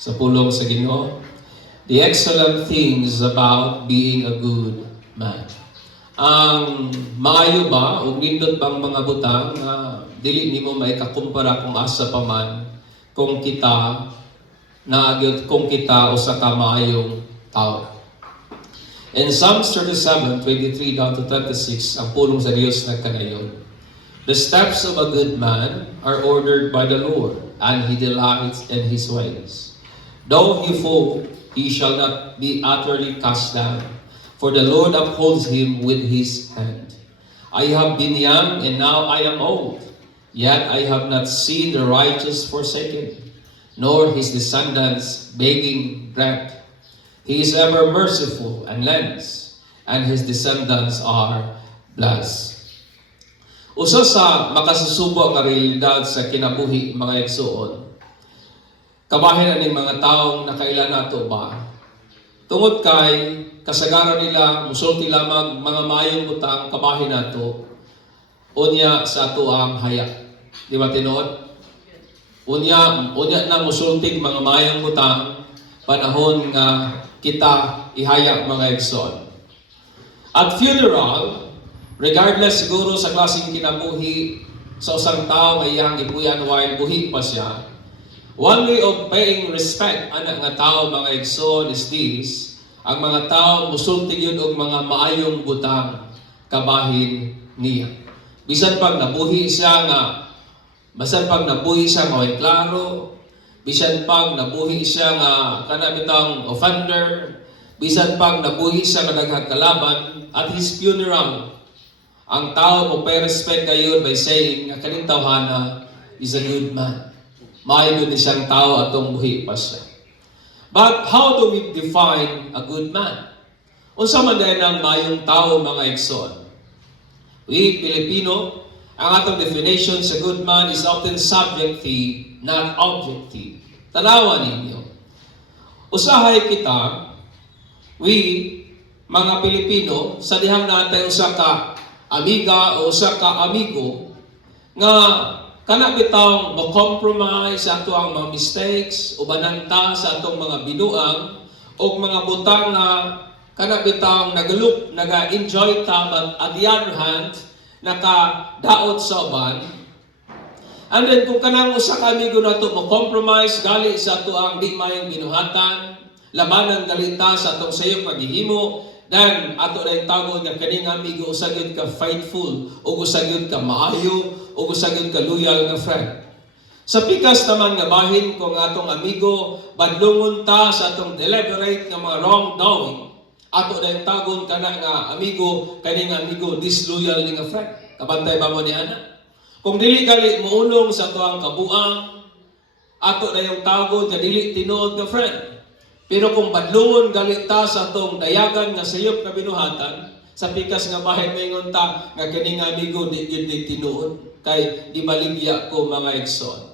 sa pulong sa Ginoo. The excellent things about being a good man. Ang maayo ba o nindot bang mga butang na dili nimo maikakumpara kung asa pa man kung kita kung kita usa ka maayong tao. In Psalms 37:23 down to 26, ang pulong sa Dios nagkanayon. The steps of a good man are ordered by the Lord, and he delights in his ways. Though he fall, he shall not be utterly cast down, for the Lord upholds him with his hand. I have been young, and now I am old, yet I have not seen the righteous forsaken, nor his descendants begging bread. He is ever merciful and lends, and his descendants are blessed. Usa sa makasusubo nga realidad sa kinabuhi mga igsoon, kabahin ani mga taong nakailan nato ba? Tungod kay kasagaran nila musulti lamang mga maayong butang kabahin nato unya sa ato ang haya. Di ba tinuod? Unya na musultig mga maayong butang panahon nga kita ihaya mga igsoon. At funeral, regardless siguro sa klaseng kinabuhi sa usang tao nga iyang gipuyan while buhi pa siya, one way of paying respect ana nga tao mga igsoon is this: ang mga tao musulti yun og mga maayong butang kabahin niya. Bisan pag nabuhi siya nga way klaro, bisan pag nabuhi siya nga kanabitang offender, bisan pag nabuhi siya nga naghagkalaban, at his funeral, ang tao mo pay-respect kayo by saying nga kaning tawhana is a good man. Maayo ni siyang tao atong buhi pa siya. But how do we define a good man? Unsa man din ang maayong tao mga igsoon? We Pilipino, ang atong definition sa good man is often subjective, not objective. Tanawan ninyo. Usahay kita, we, mga Pilipino, sa dihang natin usa ka amiga o usa ka amigo, nga kana bitaw mo-compromise sa ato ang mga mistakes o bananta sa atong mga binuang o mga butang na kana bitaw naga-enjoy ta, but at the other hand, nakadaot sa uban. And then kung kanang usa ka amigo nato mo-compromise gali sa ato ang di mayong binuhatan, labanan galita sa atong sayong paghihimo, then ato na yung tawag nga kaning amigo usagid ka faithful o usagid ka maayo o usagid ka loyal nga friend. Sa pikas naman nga bahin kung atong amigo badlongon ta sa atong deliberate nga mga wrongdoing, ato na yung tagon kana nga amigo kaning amigo disloyal ni nga friend. Kabantay ba mo ni ana? Kung dili gali muulong sa ato ang kabuang, ato na yung tagon nga dili tinuod nga friend. Pero kung badlungon galit ta sa atong dayagan nga sayop na binuhatan, sa pikas nga bahay maingon ta nga kining amigo di gyud tinuod kay di baligya ko mga igsoon.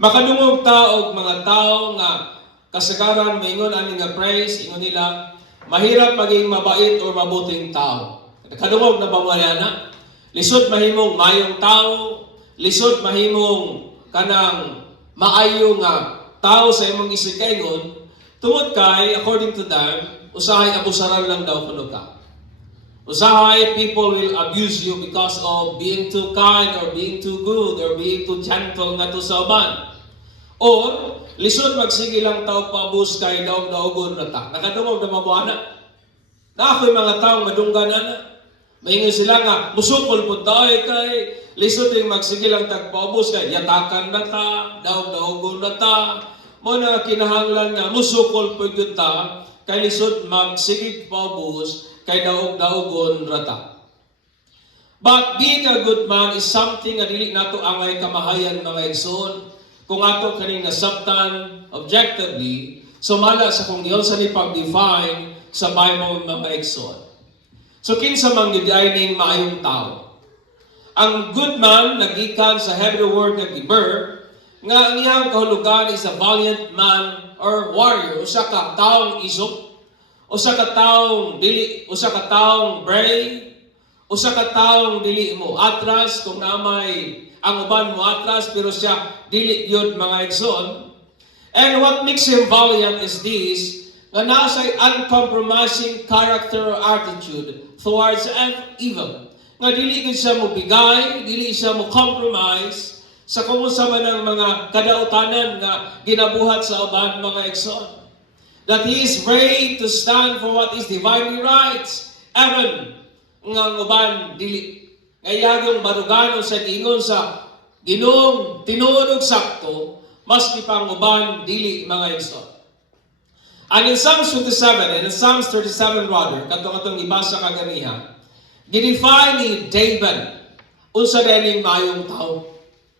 Makadungog ta og mga tao nga kasagaran maingon ani nga praise ingon nila mahirap maging mabait o mabuting tao. Kadungog na ba mo na? Lisod mahimong mayong tao, lisod mahimong kanang maayo nga tao sa imong isikayngon. Tungod kay, according to them, usahay abusaran lang daw kuno ka. Usahay, people will abuse you because of being too kind or being too good or being too gentle nga to sa uban. Or, lisod magsige lang tao pa-abuse kay daog-daogon na ta. Nakadungog na mabuana. Na ako'y mga taong madunggan na. Maingon sila nga, musukol po tayo kay lisod yung magsige lang tagpa-abuse kay yatakan na ta, daog-daogon na ta. Mo na kinahanglan nga musukol po yun ta, kay lisod magsigig paubos, kay daog-daogon rata. But being a good man is something nga dili nato angay kamahayan mga igsoon. Kung ato kaning nasabtan objectively, sumala sa kung diyon sa ni pag-define sa Bible mga igsoon. So kinsa man gyud ning maayong tao? Ang good man nagikan sa Hebrew word nga giber, nga ang iyang kahulugan is a valiant man or warrior, usa ka taong isok, usa ka taong brave, usa ka taong dili mo atras kung namay ang uban mo atras pero siya dili yun mga igsoon. And what makes him valiant is this, nga nasa uncompromising character or attitude towards evil. Nga dili gid siya mo bigay, dili siya mo compromise sa kumusta man ang mga kadautanan nga ginabuhat sa uban mga igsoon. That he is ready to stand for what is divinely right, even nga uban dili. Nga yung baruganon sa ingon sa Ginoong tinuod og sakto, maski pang uban dili mga igsoon. And in Psalms 27, and in Psalms 37 rather, katong ibasa kaganiha, gidefine ni David unsa dining mayong tao.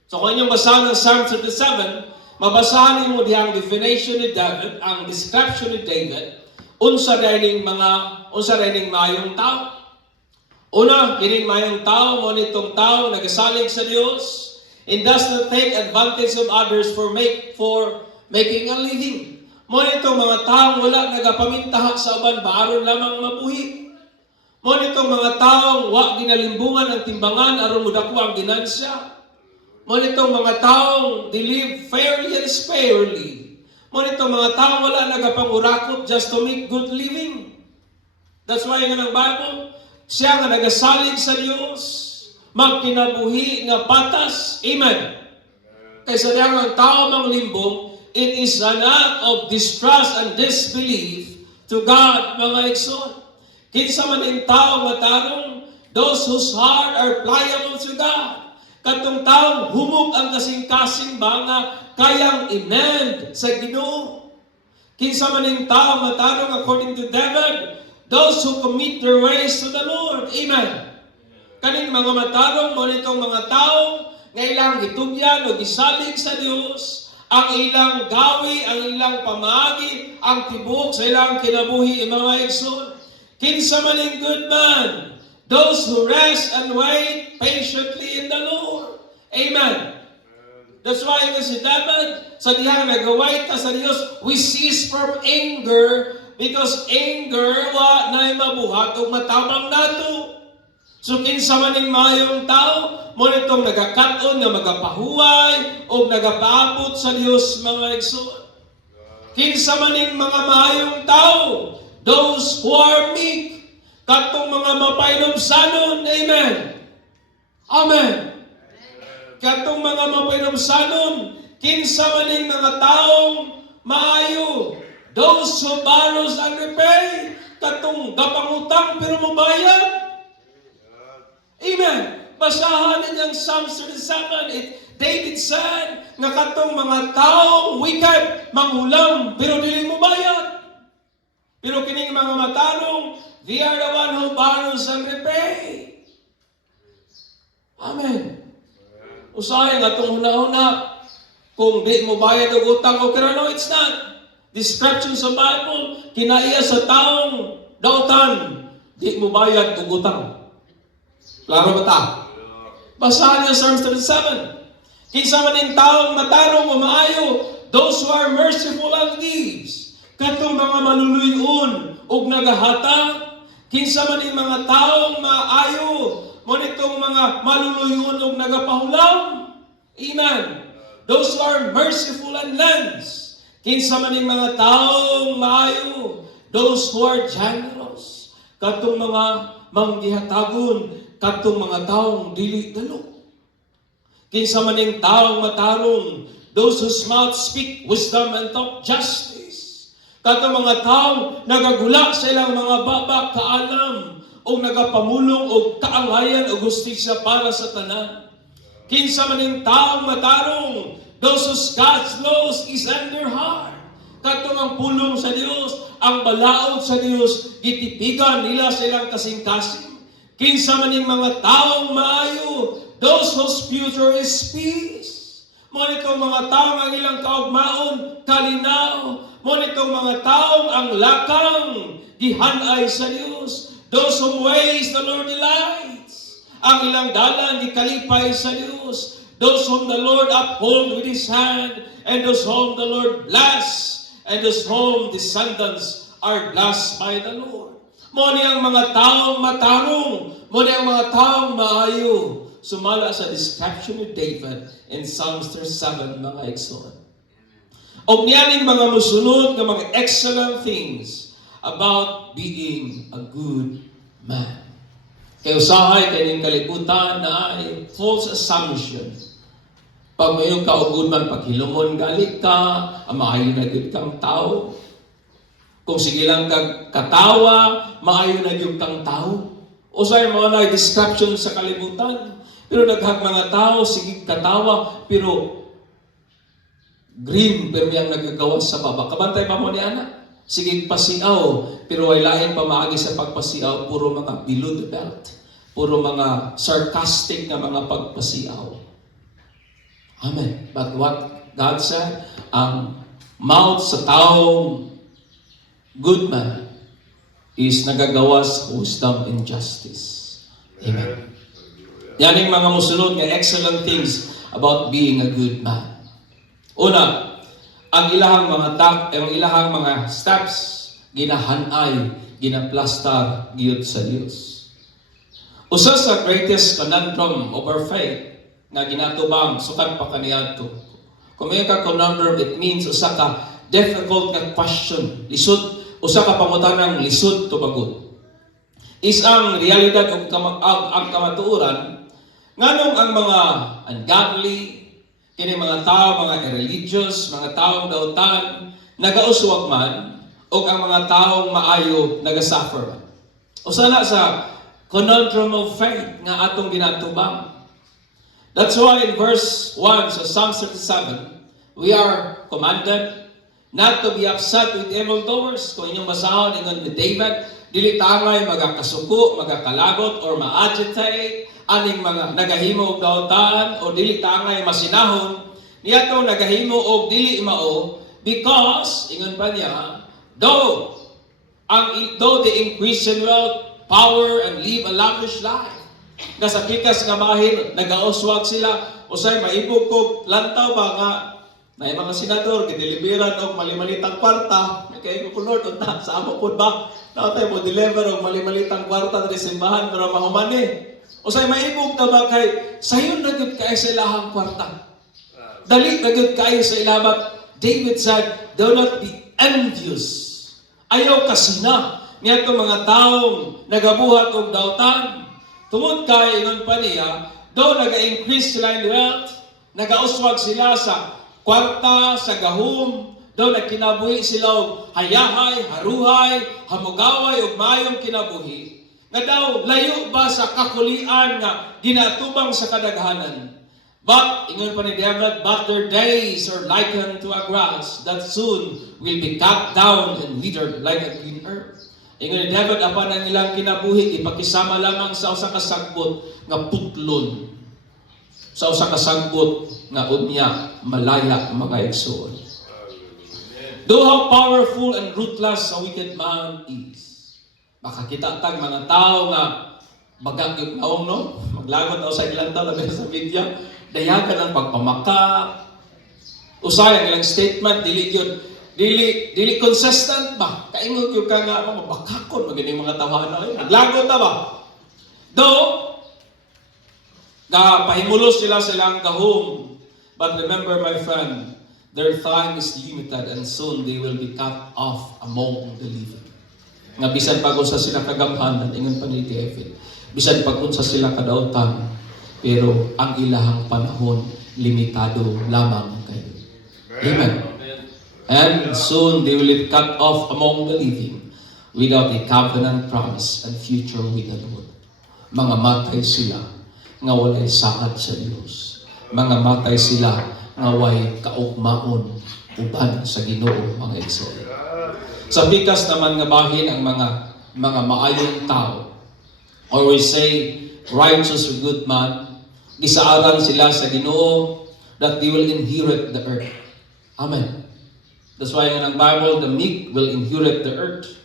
So kung inyong basahan ng Psalm 37, mabasahan mo diyang definition ni David, ang description ni David, unsa dining mayong tao. Una, kining mayong tao, mo nitong tao nagasalig sa Dios, and does not take advantage of others for making a living. Mo nitong mga taong wala nagapamintaha sa uban baaron lamang mabuhi. Mo nitong mga taong wa ginalimbungan ang timbangan aron mudakwa ang ginansya. Mo nitong mga taong they live fairly and sparely. Mo nitong mga taong wala nagapangurakot just to make good living. That's why nga ng Bible, siya nga nagasalig sa Dios, magkinabuhi nga patas. Amen. Kaysa diyan ang tao mang limbong, it is an act of distrust and disbelief to God, mga igsoon. Kinsa man ang tao matarong, those whose heart are pliable to God. Katong taong humog ang kasing-kasing ba nga kayang amend sa Ginoo. Kinsa man ang tao matarong according to David, those who commit their ways to the Lord. Amen. Kaning mga matarong mo nitong mga tao nga ilang gitugyan o gisalig sa Dios, ang ilang gawi, ang ilang pamaagi, ang tibok sa ilang kinabuhi, mga igsoon. Kinsa man ang good man, those who rest and wait patiently in the Lord. Amen. That's why si David, sa dihang nagawait ta sa Dios, we cease from anger because anger wa na'y mabuhat o matabang nato. So kinsa man ang mayong tao, mo nitong nagakaton nga magapahuway o nagapaabot sa Dios, mga igsoon. Kinsa man ang mga mayong tao, those who are meek, katong mga mapainomsanon. Amen. Amen. Katong mga mapainomsanon, kinsa man ang mga taong maayo, those who borrows and repay, katong gapangutang pero mobayad. Amen. Basahan ninyang Psalms 37, David said, nga katong mga taong wicked, manghulam, pero dili mo bayad. Pero kining mga matarong, they are the one who borrows and repay. Amen. Usahay nga itong huna-huna, kung di mo bayad o utang, okay ra, no, it's not. Description sa Bible, kinaiya sa taong dautan, di mo bayad o utang. Klaro ba ta? Basahan niyo Psalms 37. Kinsa man ang taong matarong o maayo, those who are merciful and gives. Katong mga maluluyon o nagahata, kinsa man ang mga taong maayo, mo nitong mga maluluyon o nagapahulam. Amen. Those who are merciful and lends. Kinsa man ang mga taong maayo, those who are generous. Katong mga manggihatagon, katong mga taong dili dalo. Kinsa man ang taong matarong, those whose mouth speak wisdom and talk justice. Katong mga taong nagagula sa ilang mga babak kaalam o nagapamulong o kaangayan o gustisya para sa tanan. Kinsa man ang taong matarong, those whose God's laws is in their heart. Katong ang pulong sa Dios, ang balaod sa Dios, gitipigan nila sa ilang kasing-kasing. Kinsa man ang mga taong maayo, those whose future is peace. Mo nitong mga taong ang ilang kaugmaon, kalinaw. Mo nitong mga taong ang lakang gihanay sa Dios. Those whom ways the Lord delights. Ang ilang dalan gikalipay sa Dios. Those whom the Lord uphold with His hand, and those whom the Lord bless, and those whom descendants are blessed by the Lord. Mo ni ang mga taong matarong, mo ni ang mga taong maayo. Sumala sa description of David in Psalms 37, mga igsoon. O niyaning mga musunod ng mga excellent things about being a good man. Kaya usahay kaning kalibutan na ay false assumption. Pag mayroong kaugod man, paghilumon gali ka, maayo na gid kang tao. Kung sige lang kag katawa, maayo na gyud kang tao. Usay mo na description sa kalibutan. Pero daghang mga tao, sige katawa, pero green, pero yung nagagawas sa baba. Kabantay pa mo ni Ana? Sige pasiaw, pero ay lain pa maagi sa pagpasiaw, puro mga below the belt. Puro mga sarcastic na mga pagpasiaw. Amen. But what God said, ang mouth sa taong good man is nagagawas wisdom and justice. Amen. Yan yung mga musulod nga excellent things about being a good man. Una, ang ilahang mga steps ginahanay, ginaplastar giyud sa Dios. Usa sa greatest conundrum of our faith nga ginatubang sukat pa kaniadto. Kung may ka conundrum, it means usa ka difficult nga question. Lisod, usa ka pangutanang lisod tubagon. Is ang realidad o ang kamatuoran nganong ang mga ungodly, kini mga tao, mga irreligious, mga taong dautan, nagauswag man, o ang mga taong maayo, nagasuffer man. O sana sa conundrum of faith nga atong ginatubang. That's why in verse 1 sa Psalm 37, we are commanded not to be upset with evildoers. Kung inyong basahon, ingon ni David, dili tangay magakasuko, magakalagot, or ma-agitate, aning mga nagahimo og dautan o dili tangay masinahon, niya to nagahimo og dili mao because ingon pa niya, though they increase in wealth, power, and live a lavish life. Nga sa pikas nga bahin, nagauswag sila, usay maibog kog lantaw ba nga na mga senador, gideliveran og mali-malitang kwarta, kay ko Lord, unta, sa amo po ba? Naotay mo deliver og mali-malitang kwarta sa simbahan para mahumani. Usay maibog ta ba kay sayon na gyud kay sa ilahang kwarta. Dali na gyud kay sa ilabat. David said, "Do not be envious." Ayaw kasina niya to mga taong nagabuhat og dautan. Tungod kay ingon pa niya, do naga-increase sila in wealth, nagauswag sila sa kwarta, sa gahom, do nagkinabuhi sila og hayahay, haruhay, hamugaway og mayong kinabuhi. Nga daw, layo ba sa kakulian nga ginatubang sa kadaghanan? But, ingon pa ni David, but their days are likened to a grass that soon will be cut down and withered like a green herb. Ingon ni David, apan ang ilang kinabuhi, ipakisama lamang sa usa ka sagbot nga putlon. Sa usa ka sagbot nga unya, malaya mga igsoon. Do how powerful and ruthless a wicked man is. Makakita tag mga tao nga magagyot naong no, maglagot daw sa ilang tao labi sa media, dayagan ang pagpamaka. Usay ang ilang statement dili consistent ba? Kaingon gyud ka nga mga bakakon magini mga tawhana ay naglagot ta ba? Do pahimulos sila sa ilang gahom. But remember my friend, their time is limited and soon they will be cut off among the living. Nga bisan pag-unsa sila kagamhanan, ingon pa ni David, bisan pag-unsa sila kadautan, pero ang ilahang panahon, limitado lamang kayo. Amen. And soon they will be cut off among the living without a covenant promise and future with the Lord. Mga matay sila, nga walay saad sa Diyos. Mga matay sila, nga way kaugmaon, uban sa Ginoo, mga igsoon. Sa bikas naman nga bahin ang mga maayong tao, or we say righteous or good man, gisaaran sila sa Ginoo that they will inherit the earth. Amen. That's why in the Bible, the meek will inherit the earth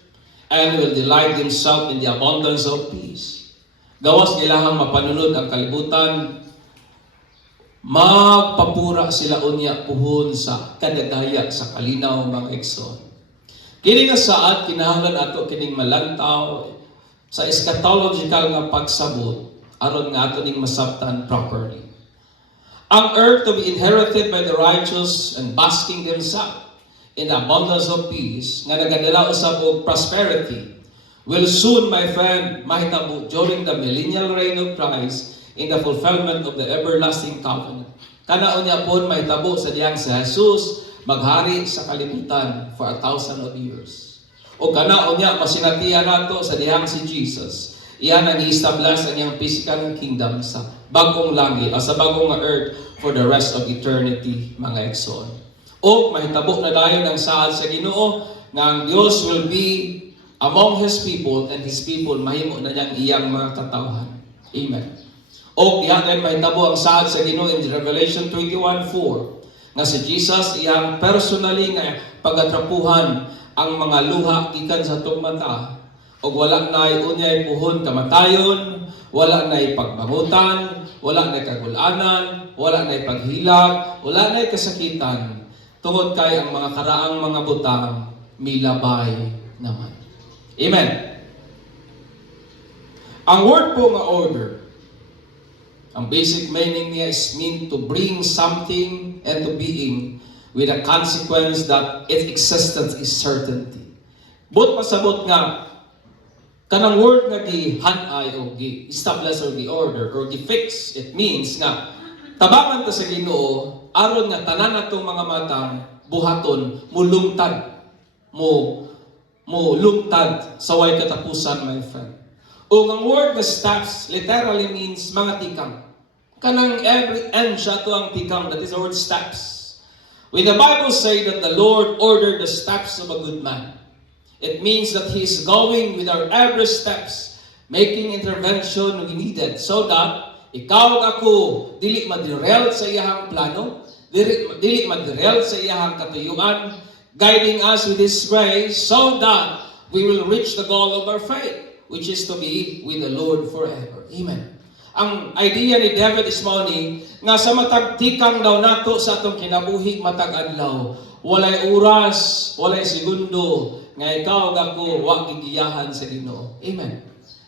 and will delight themselves in the abundance of peace. Gawas ilahang mapanunod ang kalibutan, magpapura sila unya puhon sa kadagaya sa kalinaw mga igsoon. Kini nga saad kinahanglan ato kining malantaw sa eschatological nga pagsabot aron nga ato ning masabtan properly. Ang earth to be inherited by the righteous and basking themselves in the abundance of peace, nga nagadala usab og prosperity, will soon, my friend, mahitabo during the millennial reign of Christ in the fulfillment of the everlasting covenant. Kanaon niya po mahitabo sa diyang si Jesus maghari sa kalibutan for 1,000 of years. O kanaon niya masinatiya nato sa diyang si Jesus. Iyan ang i-establish ang iyang physical kingdom sa bagong langit, sa bagong earth for the rest of eternity, mga igsoon. O mahitabo na dayon ang saad sa Ginoo nga ang Dios will be among His people and His people mahimo na niyang iyang mga katawhan. Amen. O iyan mahitabo ang saad sa Ginoo in Revelation 21:4 nga si Jesus iyang personally nga pagatrapuhan ang mga luha gikan sa atong mata o wala na'y unyay puhon kamatayon, wala na'y pagbangutan, wala na'y kagulanan, wala na'y paghilag, wala na'y kasakitan. Tungod kay ang mga karaang mga butang milabay naman. Amen. Ang word po nga order, ang basic meaning niya is mean to bring something into being with a consequence that its existence is certainty. But pasabot nga, kanang word nga gi-hanay o gi-establish or gi-order or gi-fix, it means nga, tabangan ta sa Ginoo aron nga tanan natong mga matang buhaton mulungtad lungtad sa way katapusan, my friend. O ang word nga steps literally means mga tikang. Kanang every end siya to ang tikang, that is the word steps. When the Bible say that the Lord ordered the steps of a good man, it means that He is going with our every steps, making intervention we needed so that ikaw ug ako dili madirel sa iyahang plano, dili madirel sa iyahang katuyuan, guiding us with His grace so that we will reach the goal of our faith, which is to be with the Lord forever. Amen. Ang idea ni David is morning, nga sa matag tikang daw nato sa atong kinabuhi matag adlaw, walay oras, walay segundo, nga ikaw ug ako wa gigiyahan sa Ginoo. Amen.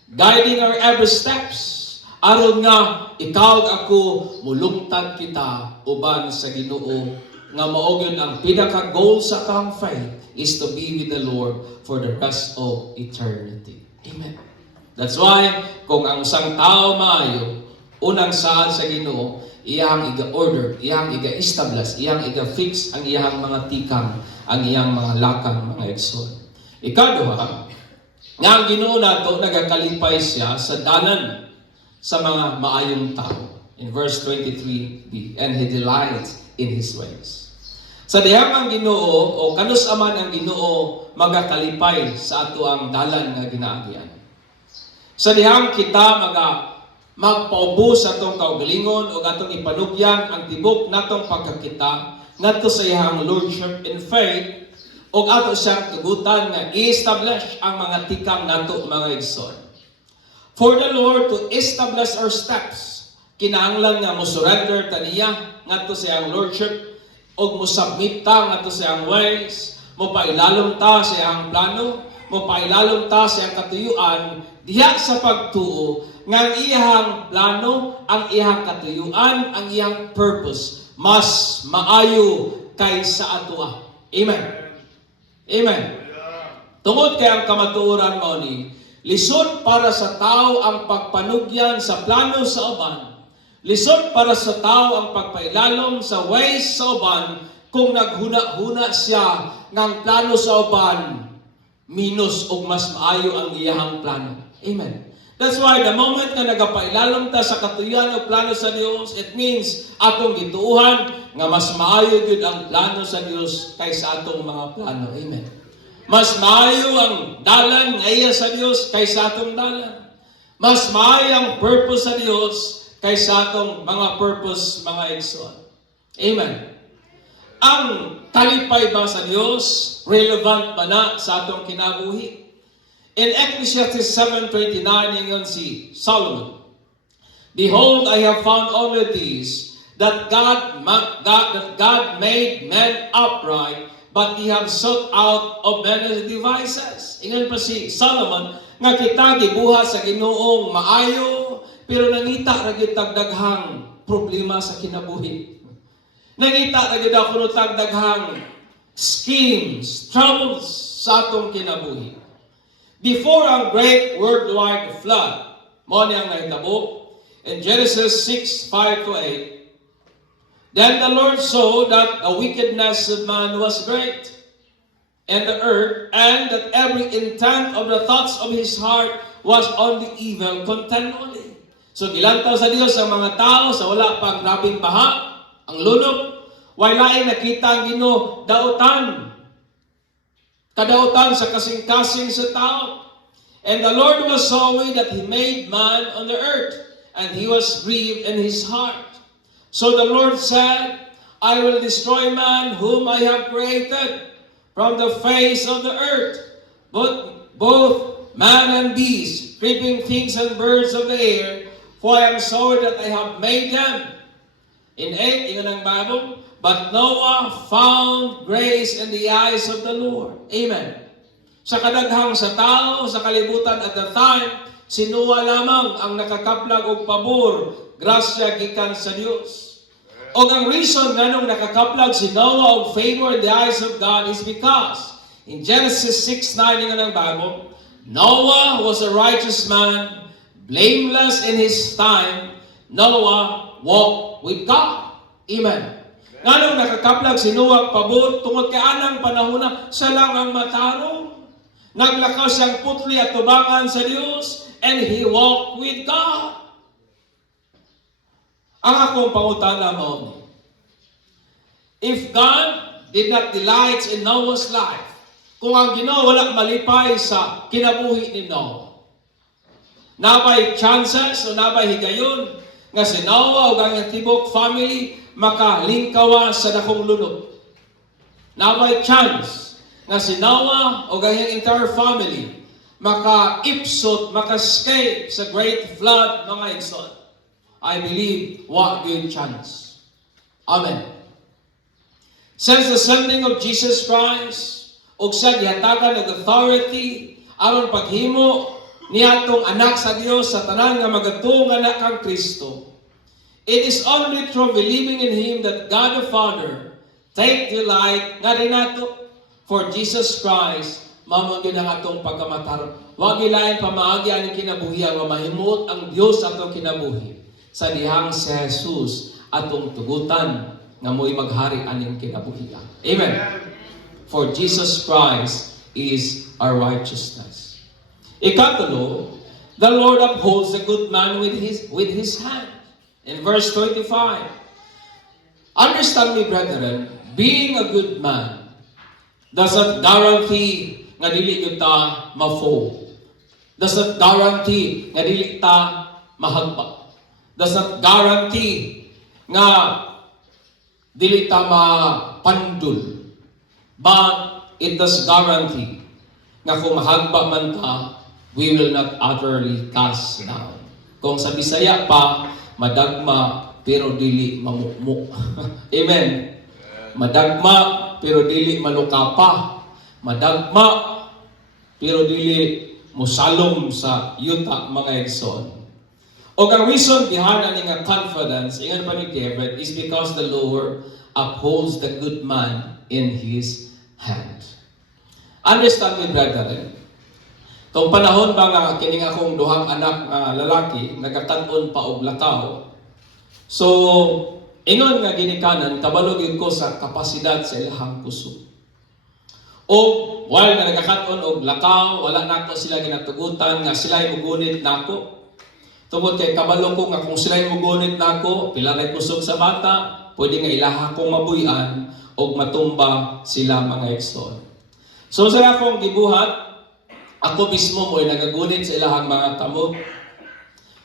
Guiding our every steps, aron nga ikaw ug ako mulungtad kita uban sa Ginoo, nga mao gyud ang pinaka goal sa atong faith is to be with the Lord for the rest of eternity. Amen. That's why, kung ang isang tao maayo, unang saad sa Ginoo, iyang iga-order, iyang iga-establish, iyang iga-fix ang iyang mga tikang, ang iyang mga lakang, mga igsoon. Ikaduha, nga ang Ginoo nato nagakalipay siya sa dalan sa mga maayong tao. In verse 23b, and He delights in His ways. Sa dihang ang Ginoo, o kanus aman ang Ginoo magakalipay sa ato ang dalan nga ginaagian. Sa dihang kita magpaubos sa atong kaugalingon o atong ipanugyan ang tibok natong pagkakita ngadto sa iyang lordship in faith o ato siyang tugutan nga i-establish ang mga tikang nato, mga igsoon. For the Lord to establish our steps, kinahanglan nga mo surrender taniya ngadto sa iyang lordship o mo submit ta ngadto sa iyang ways, mo pailalom ta sa iyang plano, mo pailalom ta sa iyang katuyuan diha sa pagtuo nga ang iyang plano, ang iyang katuyuan, ang iyang purpose mas maayo kaysa atoa. Amen. Amen. Tungod kay ang kamatuoran mo ni lisod para sa tao ang pagpanugyan sa plano sa uban, lisod para sa tao ang pagpailalom sa ways sa uban kung naghuna-huna siya ng plano sa uban minus o mas maayo ang iyang plano. Amen. That's why the moment na nagapailalom ta sa katuyuan o plano sa Dios, it means atong gituuhan nga mas maayo gyud ang plano sa Dios kaysa atong mga plano. Amen. Mas maayo ang dalan ngaya sa Dios kaysa atong dalan. Mas maayo ang purpose sa Dios kaysa atong mga purpose, mga igsoon. Amen. Ang talipay ba sa Dios relevant ba na sa atong kinabuhi? In Ecclesiastes 7:29, ingon si Solomon, behold, I have found only this, that God made man upright, but He have sought out of many devices. Ingon pa si Solomon, nga kita gibuhat sa Ginoong maayo, pero nangita ra gyud tag daghang problema sa kinabuhi. Nangita ra gyud ako no tag daghang schemes, troubles sa atong kinabuhi. Before ang great worldwide flood, mo niyang nahitabo, in Genesis 6:5-8, then the Lord saw that the wickedness of man was great in the earth, and that every intent of the thoughts of his heart was only evil continually. So gilantaw sa Dios ang mga tao sa wala pang grabing baha, ang lunok, walain nakita ang Ginoo dautan. Kadautan sa kasing-kasing sa tao. And the Lord was sorry that He made man on the earth, and He was grieved in His heart. So the Lord said, I will destroy man whom I have created from the face of the earth, both man and beast, creeping things and birds of the air, for I am sorry that I have made them. In 8, ingon ang Bible, but Noah found grace in the eyes of the Lord. Amen. Sa kadaghang sa tao, sa kalibutan at the time, si Noah lamang ang nakakaplag og pabor, grasya gikan sa Dios. O ang reason nganong nakakaplag si Noah og favor in the eyes of God is because in Genesis 6:9 ingon ang Bible, Noah was a righteous man, blameless in his time. Noah walked with God. Amen. Nganong nakakaplag si Noah pabor tungod kay anang panahon siya lang ang matarong. Naglakas siyang putli at tubangan sa Diyos, and he walked with God. Ang akong pangutana mo, if God did not delight in Noah's life, kung ang Ginoo wala malipay sa kinabuhi ni Noah, nabay chances o nabay higayon nga si Noah o ang tibok family makalingkawa sa dakong lunod. Nabay chance nga si Noah o gayang entire family maka-ipsot, maka-escape sa great flood, mga igsoon. I believe what good chance. Amen. Since the sending of Jesus Christ, og siya gihatagan og authority aron paghimo niadtong anak sa Dios sa tanan nga magadtong anak kang Kristo, it is only through believing in Him that God the Father take delight nga rin nato. For Jesus Christ, mamon yun ang atong pagkamatarong. Huwag ilayan pamaagi ang kinabuhi, ang mahimot ang Diyos atong kinabuhi. Sa dihang si Jesus atong tugutan nga mo'y maghari aning kinabuhi. Amen. For Jesus Christ is our righteousness. Ikatulo, the Lord upholds the good man with his hand. In verse 25, understand me, brethren, being a good man does not guarantee nga dili gyud ta ma-fall. Does not guarantee nga dili ta mahagpa. Does not guarantee nga dili ta mapandul. But it does guarantee nga kung mahagpa man ta, we will not utterly cast down. Kung sa Bisaya pa, madagma pero dili mamukmuk. Amen. Madagma pero dili malukapa. Madagma pero dili musalom sa yuta, mga igsoon. O ang reason behind aning confidence, ingon pa ni David, is because the Lord upholds the good man in His hand. Understand me, brethren. Tong panahon ba nga kining akong duhang anak lalaki nagakaton pa og lakaw. So ingon nga ginikanan, kabalo gyud ko sa kapasidad sa ilahang puso. O while nga nagakaton og lakaw, wala nako sila ginatugutan nga sila'y mugunit nako. Tungod kay kabalo ko nga kung sila'y mugunit nako, pila ray kusog sa bata, pwede nga ilaha kong mabuyan og matumba sila, mga igsoon. So sa akong gibuhat, ako mismo mo'y nagagunit sa ilahang mga tamo.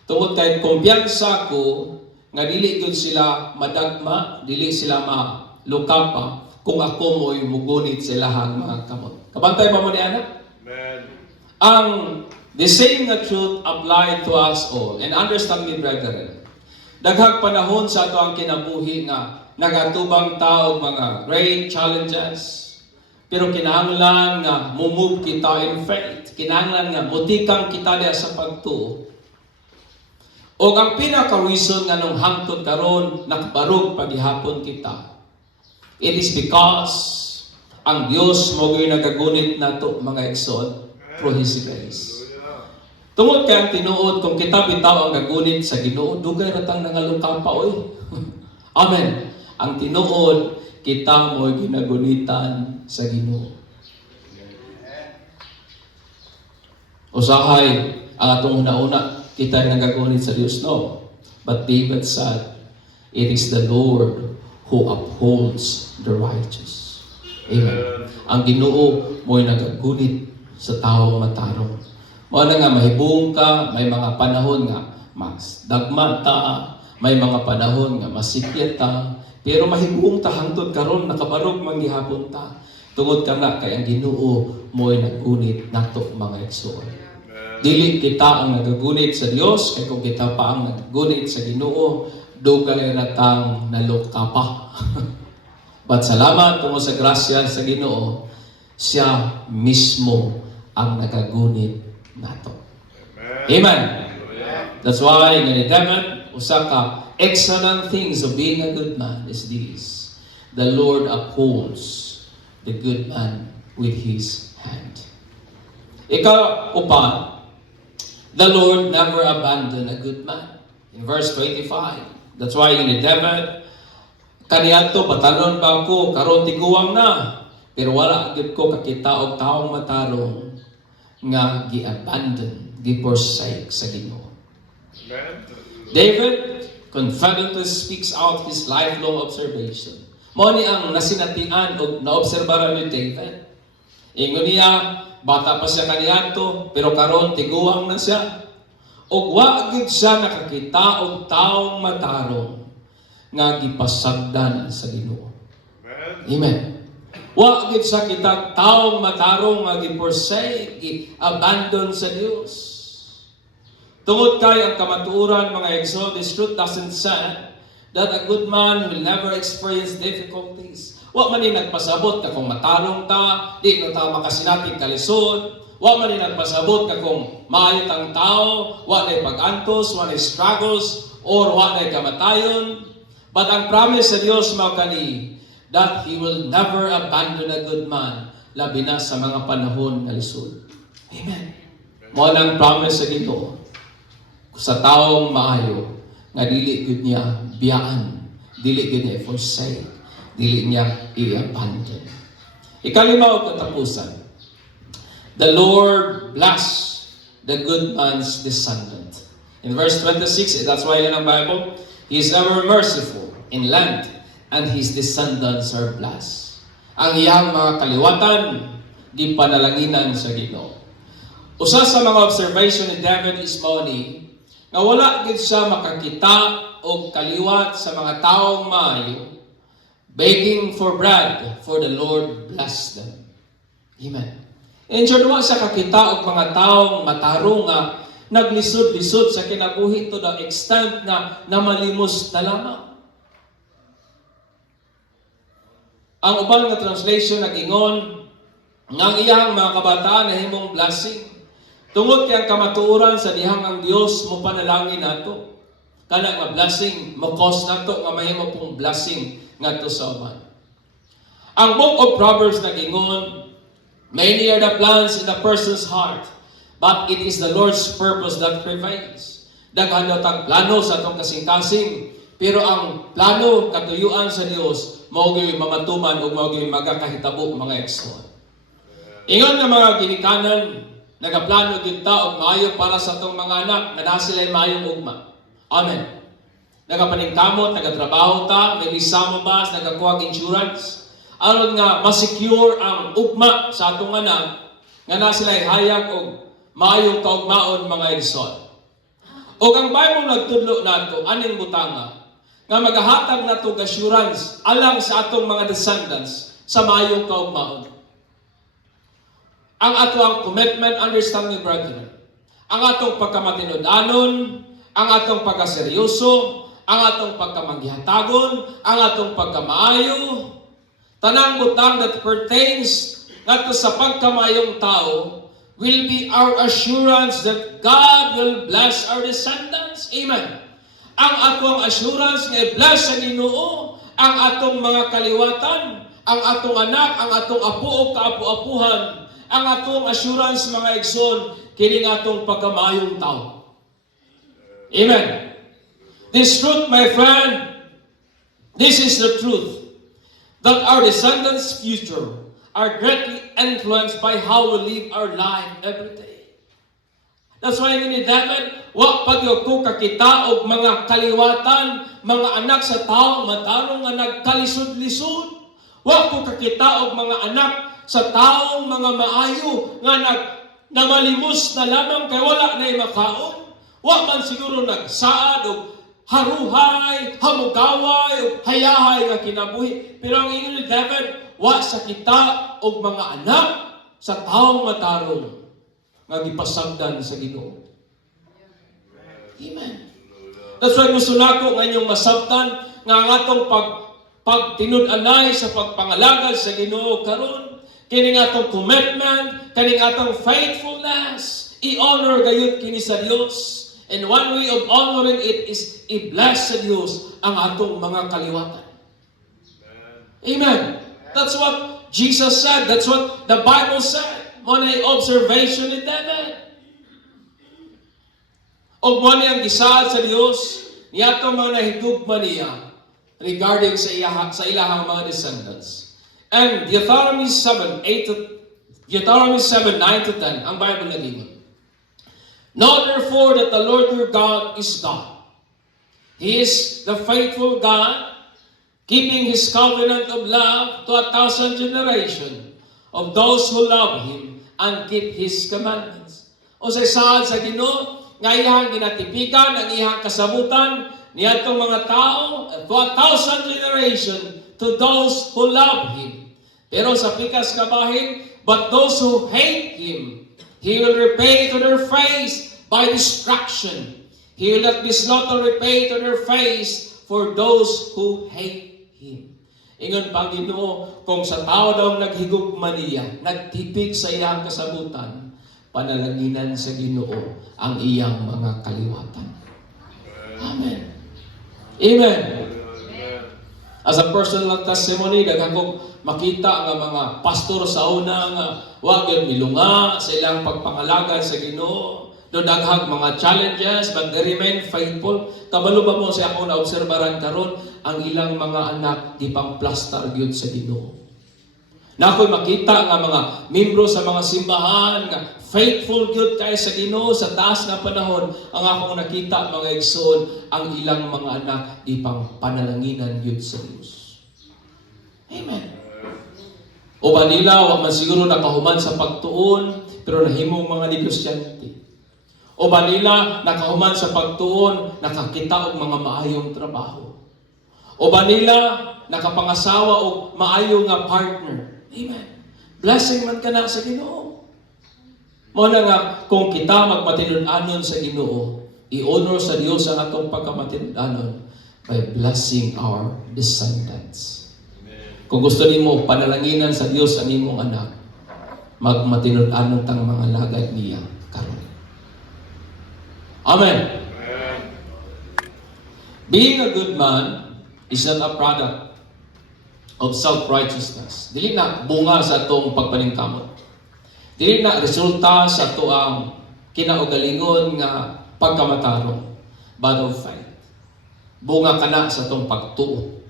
Tungod kay kumpiyansa ko nga dili gyud sila madagma, dili sila malukapa kung ako mo'y mugunit sa ilahang mga kamot. Kabantay pa mo ni anak? Amen. Ang the same na truth applied to us all. And understand me, brethren, daghang panahon sa ato ang kinabuhi nga nagatubang tao mga great challenges. Pero kinahanglan nga mumove kita in faith. Kinahanglan nga mutikang kita diha sa pagtuo. O ang pinaka-reason nga nung hangtod karon nakbarog paghihapon kita, it is because ang Dios mo gyud nagagunit nato mga igsoon through His grace. Tungod kay ang tinuod kung kita bitaw ang gagunit sa Ginoo, dugay ratang nangalukapa oy. Amen. Ang tinuod kita mo ginagunitan sa Ginoo. Usahay ang atong una-una kita nagagunit sa Dios, no. But David said, it is the Lord who upholds the righteous. Amen. Ang Ginoo mo'y nagagunit sa taong matarong. Mao na nga mahibong ka, may mga panahon nga mas dagma ta, may mga panahon nga masikya ta, pero mahibong ta hangtod karon nakabarog man gihapon ta. Tungod ka nga kay ang Ginoo mo'y nagunit nato mga igsoon. Dili kita ang nagagunit sa Dios, kay kung kita pa ang nagagunit sa Ginoo, dugay ratang nalukapa. But salamat tungod sa grasya sa Ginoo, siya mismo ang nagagunit nato. Amen. That's why nga ni David, usa ka excellent things of being a good man is this: the Lord upholds the good man with His hand. Ika-upat, the Lord never abandoned a good man. In verse 25, that's why ni David, kaniadto patanon ba ko karon tiguang na, pero wala gid ko kakita og taong matarong nga gi-abandon, gi-forsake sa Ginoo. David confidently speaks out his lifelong observation. Mao ni ang nasinatian o naobserbaran ni David. Ingon niya, bata pa siya kaniadto, pero karon tiguang na siya. Og wa gid siya nakakita og taong matarong nga gipasagdan sa Ginoo. Amen. Wa gid sa kita taong matarong nga gi-forsake, gi-abandon sa Dios. Tungod kay ang kamatuoran mga igsoon, this truth doesn't say that a good man will never experience difficulties. Wa man ni nagpasabot ka kung matarong ta, di na ta makasinating kalisod. Wa man ni nagpasabot ka kung maayo tang tao, wa nay pag-antos, wa nay struggles, or wa nay kamatayon. But ang promise sa Dios mao kani that He will never abandon a good man, labi na sa mga panahon nga lisod. Amen. Mao ang promise sa Ginoo sa taong maayo nga dili gud niya biyaan, dili gud niya forsake, dili niya i-abandon. Ikalima ug katapusan, the Lord bless the good man's descendant. In verse 26, that's why in ang Bible, He is ever merciful in land, and His descendants are blessed. Ang iyang mga kaliwatan, gipanalanginan sa Ginoo. Usa sa mga observation ni David is mao ni, nga wala gid siya makakita og kaliwat sa mga taong maayo, begging for bread, for the Lord bless them. Amen. And siya duwa siya kakita og mga taong matarong nga naglisod-lisod sa kinabuhi to the extent na namalimos na lamang. Ang ubang nga translation nag-ingon nga ang iyang mga kabataan na himong blessing. Tungod kay ang kamatuoran sa dihang ang Dios mo panalangin nato. Kana nga blessing mo cause nato nga mahimo pong blessing ngadto sa uban. Ang Book of Proverbs nag-ingon, many are the plans in a person's heart, but it is the Lord's purpose that prevails. Daghan daw tag plano sa atong kasing-kasing, pero ang plano katuyuan sa Dios mao gyud mamatuman ug mao gyud magakahitabo mga igsoon. Ingon nga mga ginikanan, nagaplano gyud ta og maayo para sa atong mga anak nga naa sila maayong ugma. Amen. Nagapaningkamot, nagatrabaho ta, may visa mo ba, nagakuha og insurance, aron nga ma-secure ang ugma sa atong anak nga naa sila hayag og maayong kaugmaon mga igsoon. O ang Bible nagtudlo nato aning butanga nga magahatag nato og assurance alang sa atong mga descendants sa maayong kaugmaon. Ang ato ang commitment, understanding, brethren, ang atong pagkamatinud-anon, ang atong pagkaseryoso, ang atong pagkamaghihatagon, ang atong pagkamaayo, tanang butang that pertains nato sa pagkamayong tao will be our assurance that God will bless our descendants. Amen. Ang atong assurance nga i-bless sa Ginoo ang atong mga kaliwatan, ang atong anak, ang atong apo o kaapu-apuhan, ang atong assurance mga igsoon, kini nga atong pagkamayong tao. Amen. This truth, my friend, this is the truth, that our descendants' future are greatly influenced by how we live our life every day. That's why ni David, wa pagyo ko kakita og mga kaliwatan, mga anak sa tao matarong nga nagkalisod-lisod. Wa ko kakita og mga anak sa taong mga maayo nga namalimos na lamang kay wala na makaon. Wa man siguro nagsaad og haruhay, hamugaway, o hayahay nga kinabuhi. Pero ang ingon ni David, wa sa kita og mga anak sa taong matarong nga gipasagdan sa Ginoo. Amen. That's why gusto nako nga inyong masabtan nga ang atong pagtinud-anay sa pagpangalagad sa Ginoo karon, kini nga atong commitment, kini nga atong faithfulness, i-honor gayud kini sa Dios. And one way of honoring it is i-bless sa Diyos ang atong mga kaliwatan. Amen. That's what Jesus said. That's what the Bible said. Muna observation ni David. O muna ang gisaad sa Diyos, niya itong mga nahigugma niya regarding sa ilahang mga descendants. And Deuteronomy 7:9-10, ang Bible nagingon. Know therefore that the Lord your God is God. He is the faithful God, keeping His covenant of love to 1,000 generations of those who love Him and keep His commandments. O sa isaad sa Ginoo, nga iyang ginatipikan, ang iyang kasabutan, niya itong mga tao, to 1,000 generations to those who love Him. Pero sa pikas kabahin, but those who hate Him, He will repay to their face by destruction. He will not be slaughter repay to their face for those who hate Him. Ingon pang Ginoo, kung sa tao daw naghigugma niya, nagtipig sa iyang kasabutan, panalanginan sa Ginoo ang iyang mga kaliwatan. Amen. Amen. As a personal testimony, daghang kong makita ang mga pastor sa una nga wag yun milunga sa ilang pagpangalagad sa Ginoo. Do daghang mga challenges, but they remain faithful. Kabalo ba mo sa ako na obserbaran karon ang ilang mga anak di pang plastar gyud sa Ginoo. Na ako'y makita nga mga membro sa mga simbahan nga faithful gyud kay sa Ginoo sa taas nga panahon. Ang akong nakita mga igsoon, ang ilang mga anak di pang panalanginan gyud sa Dios. Amen. O ba nila, wa man siguro nakahuman sa pagtuon, pero nahimong mga negosyante. O ba nila, nakahuman sa pagtuon, nakakita og mga maayong trabaho. O ba nila, nakapangasawa og maayong nga partner. Amen. Blessing man ka na sa Ginoo. Muna nga, kung kita magmatinud-anon sa Ginoo, i-honor sa Dios ang atong pagkamatinud-anon by blessing our descendants. Kung gusto nimo panalanginan sa Dios ang imong anak, magmatinud-anon tang mga lagad niya karon. Amen. Being a good man is not a product of self-righteousness. Dili na bunga sa atong pagpaningkamot. Dili na resulta sa atoang kinaugalingon nga pagkamatarong, but of faith. Bunga kana sa atong pagtuo.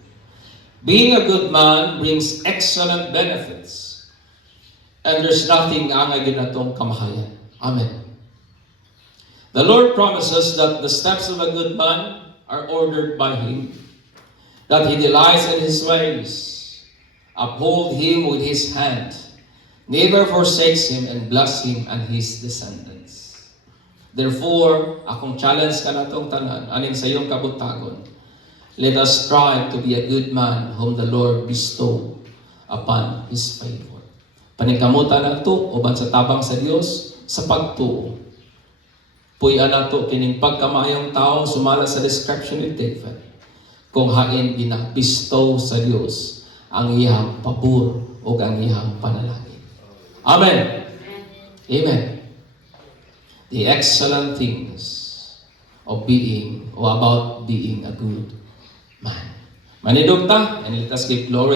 Being a good man brings excellent benefits. And there's nothing nga nga ginatong kamahayan. Amen. The Lord promises that the steps of a good man are ordered by Him, that He delights in His ways, uphold Him with His hand, never forsakes Him, and bless Him and His descendants. Therefore, akong challenge ka na itong tanan, aning sa iyong kabutagon, let us strive to be a good man whom the Lord bestowed upon His favor. Paningkamutan na ito, uban sa tabang sa Dios, sa pagtuo. Puyan na ito, kining pagkamayang tao, sumala sa description ni David, kung hain ginabistow sa Dios ang iyang pabor o ang iyang panalangin. Amen. Amen. The excellent things of being or about being a good man. Manidog ta, and let us give glory.